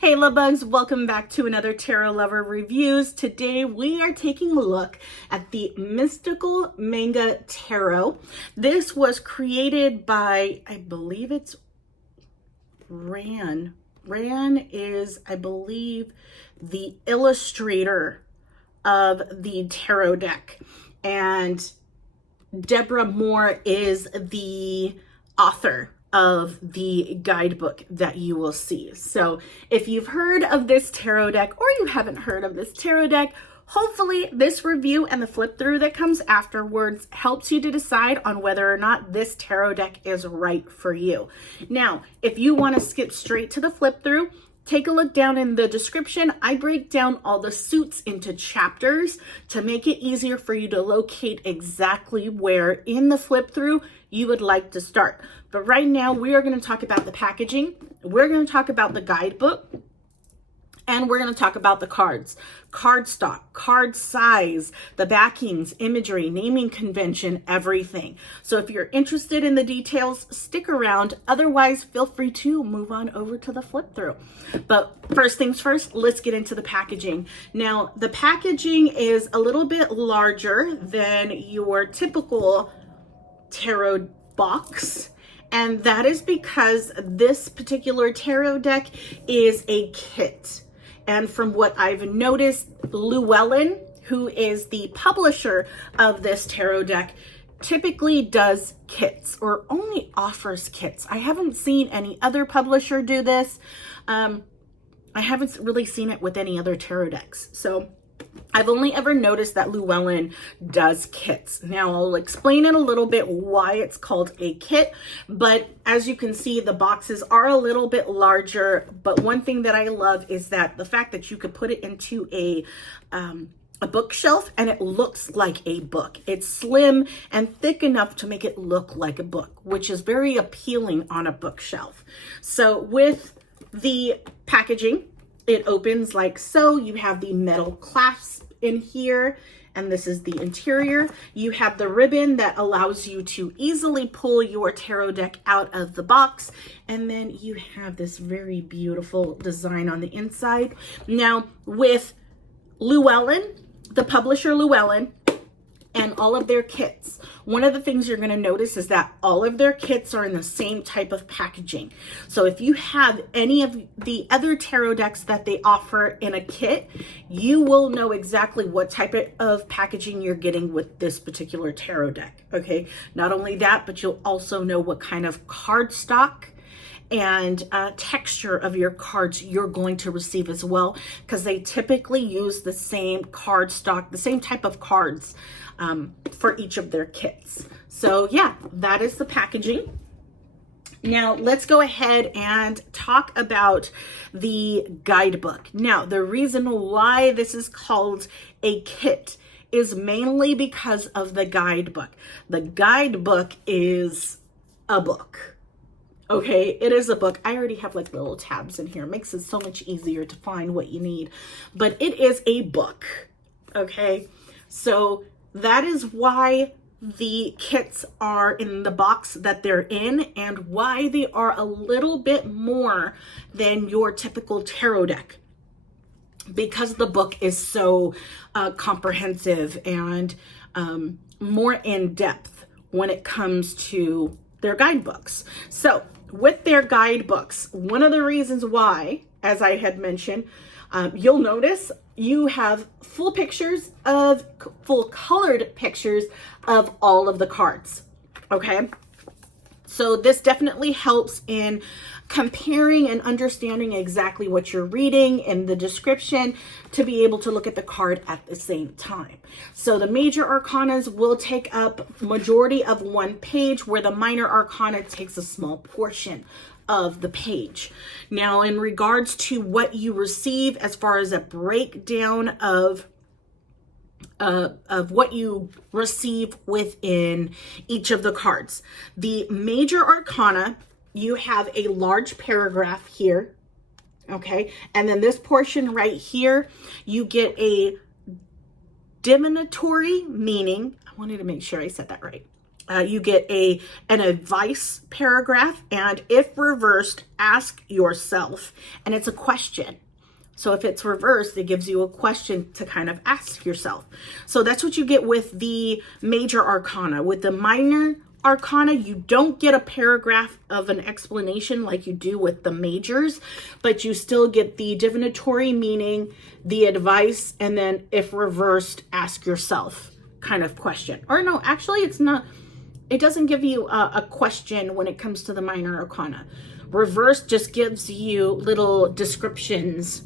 Hey love bugs, welcome back to another Tarot Lover Reviews. Today we are taking a look at the Mystical Manga Tarot. This was created by, I believe it's Ran. Ran is, I believe, the illustrator of the tarot deck. And Deborah Moore is the author of the guidebook that you will see. So if you've heard of this tarot deck or you haven't heard of this tarot deck, hopefully this review and the flip through that comes afterwards helps you to decide on whether or not this tarot deck is right for you. Now, if you want to skip straight to the flip through, take a look down in the description. I break down all the suits into chapters to make it easier for you to locate exactly where in the flip through you would like to start. But right now we are going to talk about the packaging. We're going to talk about the guidebook. And we're going to talk about the cards, cardstock, card size, the backings, imagery, naming convention, everything. So if you're interested in the details, stick around. Otherwise, feel free to move on over to the flip through. But first things first, let's get into the packaging. Now, the packaging is a little bit larger than your typical tarot box. And that is because this particular tarot deck is a kit. And from what I've noticed, Llewellyn, who is the publisher of this tarot deck, typically does kits or only offers kits. I haven't seen any other publisher do this. I haven't really seen it with any other tarot decks. So I've only ever noticed that Llewellyn does kits. Now I'll explain in a little bit why it's called a kit, but as you can see, the boxes are a little bit larger. But one thing that I love is that the fact that you could put it into a bookshelf and it looks like a book. It's slim and thick enough to make it look like a book, which is very appealing on a bookshelf. So with the packaging, it opens like so. You have the metal clasp in here, and this is the interior. You have the ribbon that allows you to easily pull your tarot deck out of the box. And then you have this very beautiful design on the inside. Now, with Llewellyn, the publisher Llewellyn, and all of their kits, one of the things you're going to notice is that all of their kits are in the same type of packaging. So if you have any of the other tarot decks that they offer in a kit, you will know exactly what type of packaging you're getting with this particular tarot deck. Okay, not only that, but you'll also know what kind of cardstock and texture of your cards you're going to receive as well, because they typically use the same cardstock, the same type of cards for each of their kits. So yeah, that is the packaging. Now let's go ahead and talk about the guidebook. Now, the reason why this is called a kit is mainly because of the guidebook. The guidebook is a book. Okay, it is a book. I already have like little tabs in here. It makes it so much easier to find what you need. But it is a book. Okay, so that is why the kits are in the box that they're in and why they are a little bit more than your typical tarot deck. Because the book is so comprehensive and more in depth when it comes to their guidebooks. So with their guidebooks, one of the reasons why, as I had mentioned, you'll notice you have full colored pictures of all of the cards. Okay, so this definitely helps in comparing and understanding exactly what you're reading in the description to be able to look at the card at the same time. So the major arcanas will take up majority of one page, where the minor arcana takes a small portion of the page. Now, in regards to what you receive as far as a breakdown of what you receive within each of the cards, the major arcana, you have a large paragraph here, okay? And then this portion right here, you get a divinatory meaning. I wanted to make sure I said that right. You get an advice paragraph, and if reversed, ask yourself, and it's a question. So if it's reversed, it gives you a question to kind of ask yourself. So that's what you get with the major arcana. With the minor arcana, you don't get a paragraph of an explanation like you do with the majors, but you still get the divinatory meaning, the advice, and then if reversed, ask yourself kind of question. Or no, actually it's not. It doesn't give you a question when it comes to the minor arcana. Reverse just gives you little descriptions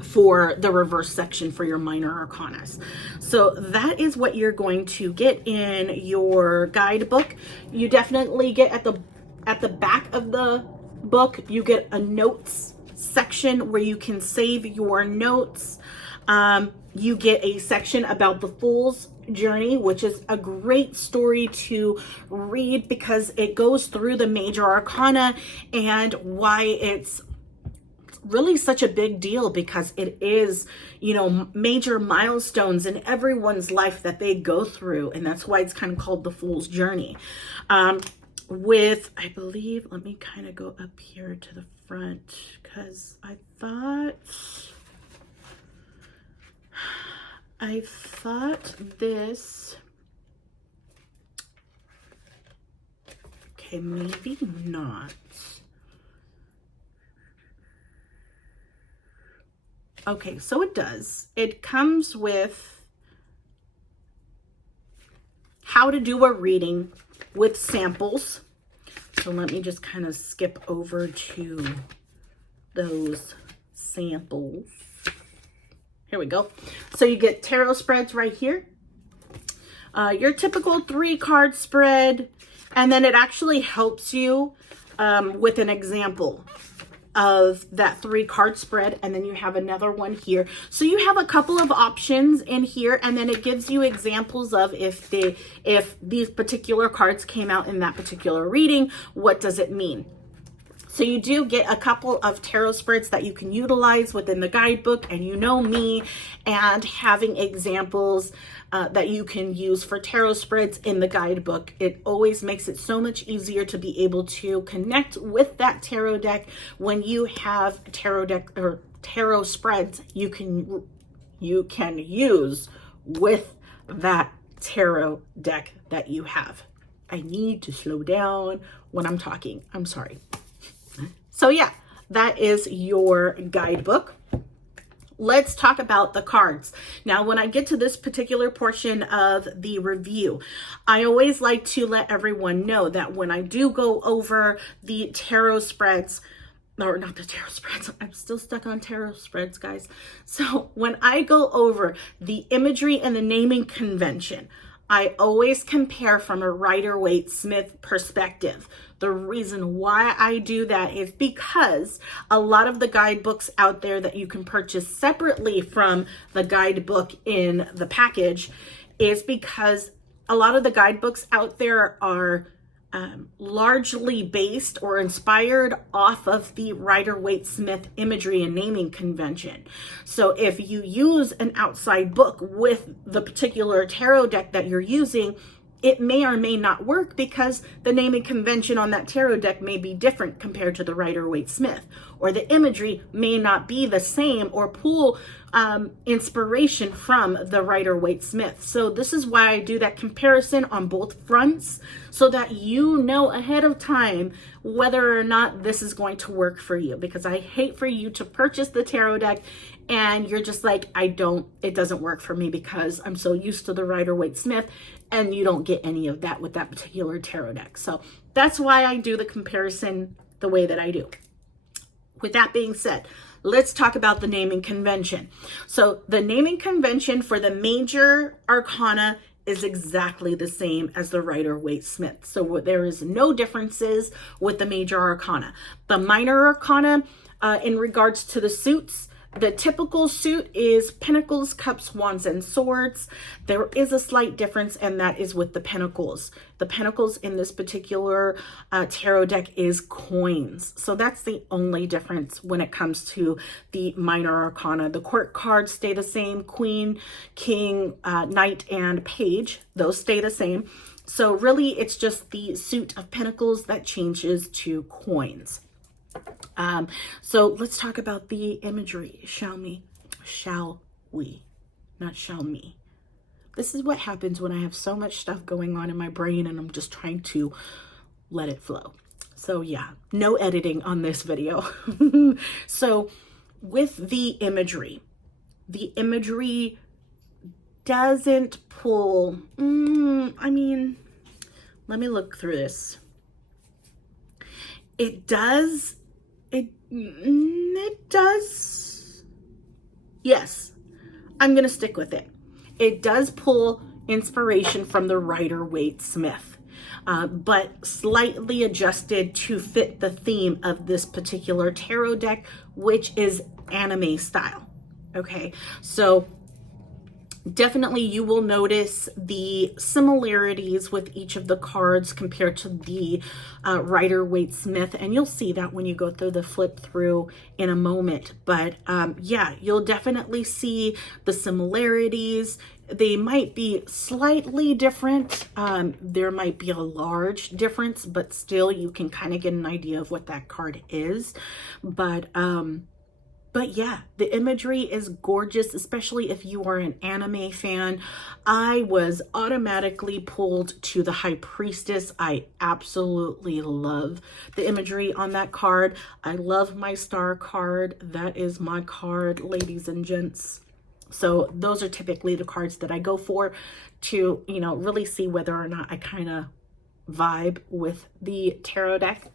for the reverse section for your minor arcanas. So that is what you're going to get in your guidebook. You definitely get at the back of the book, you get a notes section where you can save your notes. You get a section about the Fool's Journey, which is a great story to read because it goes through the major arcana and why it's really such a big deal, because it is, major milestones in everyone's life that they go through. And that's why it's kind of called the Fool's Journey. With, I believe, let me kind of go up here to the front because I thought this, okay, maybe not. Okay, so it does. It comes with how to do a reading with samples. So let me just kind of skip over to those samples. Here we go. So you get tarot spreads right here. Your typical 3-card spread. And then it actually helps you with an example of that 3-card spread, and then you have another one here. So you have a couple of options in here, and then it gives you examples of if these particular cards came out in that particular reading, what does it mean? So you do get a couple of tarot spreads that you can utilize within the guidebook, and you know me, and having examples that you can use for tarot spreads in the guidebook, it always makes it so much easier to be able to connect with that tarot deck. When you have tarot deck or tarot spreads, you can use with that tarot deck that you have. I need to slow down when I'm talking. I'm sorry. So yeah, that is your guidebook. Let's talk about the cards. Now, when I get to this particular portion of the review, I always like to let everyone know that when I do go over the tarot spreads, or not the tarot spreads, I'm still stuck on tarot spreads, guys. So when I go over the imagery and the naming convention, I always compare from a Rider-Waite-Smith perspective. The reason why I do that is because a lot of the guidebooks out there that you can purchase separately from the guidebook in the package is because a lot of the guidebooks out there are largely based or inspired off of the Rider-Waite-Smith imagery and naming convention. So if you use an outside book with the particular tarot deck that you're using, it may or may not work because the naming convention on that tarot deck may be different compared to the Rider-Waite-Smith, or the imagery may not be the same or pull inspiration from the Rider-Waite-Smith. So this is why I do that comparison on both fronts, so that you know ahead of time whether or not this is going to work for you, because I hate for you to purchase the tarot deck and you're just like, it doesn't work for me because I'm so used to the Rider-Waite-Smith, and you don't get any of that with that particular tarot deck. So that's why I do the comparison the way that I do. With that being said, let's talk about the naming convention. So the naming convention for the major arcana is exactly the same as the Rider-Waite-Smith. So there is no differences with the major arcana. The minor arcana, in regards to the suits, the typical suit is Pentacles, Cups, Wands, and Swords. There is a slight difference, and that is with the Pentacles. The Pentacles in this particular tarot deck is coins. So that's the only difference when it comes to the minor arcana. The court cards stay the same. Queen, King, Knight, and Page. Those stay the same. So really, it's just the suit of pentacles that changes to coins. So let's talk about the imagery, shall we? Shall we? Not shall me. This is what happens when I have so much stuff going on in my brain and I'm just trying to let it flow. So yeah, no editing on this video. So with the imagery doesn't pull, I mean, let me look through this. It does. Yes, I'm gonna stick with it. It does pull inspiration from the Rider-Waite-Smith, but slightly adjusted to fit the theme of this particular tarot deck, which is anime style. Okay, so definitely you will notice the similarities with each of the cards compared to the Rider-Waite-Smith, and you'll see that when you go through the flip through in a moment. But yeah, you'll definitely see the similarities. They might be slightly different. There might be a large difference, but still you can kind of get an idea of what that card is. But yeah, the imagery is gorgeous, especially if you are an anime fan. I was automatically pulled to the High Priestess. I absolutely love the imagery on that card. I love my star card. That is my card, ladies and gents. So those are typically the cards that I go for to, you know, really see whether or not I kind of vibe with the tarot deck.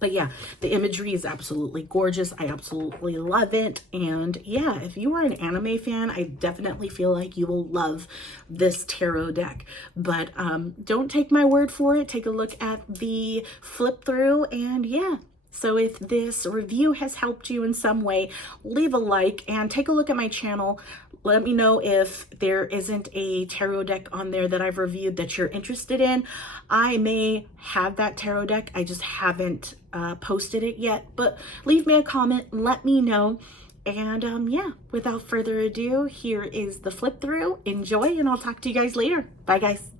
But yeah, the imagery is absolutely gorgeous. I absolutely love it. And yeah, if you are an anime fan, I definitely feel like you will love this tarot deck. But don't take my word for it. Take a look at the flip through, and yeah. So if this review has helped you in some way, leave a like and take a look at my channel. Let me know if there isn't a tarot deck on there that I've reviewed that you're interested in. I may have that tarot deck. I just haven't posted it yet, but leave me a comment and let me know. And yeah, without further ado, here is the flip through. Enjoy, and I'll talk to you guys later. Bye, guys.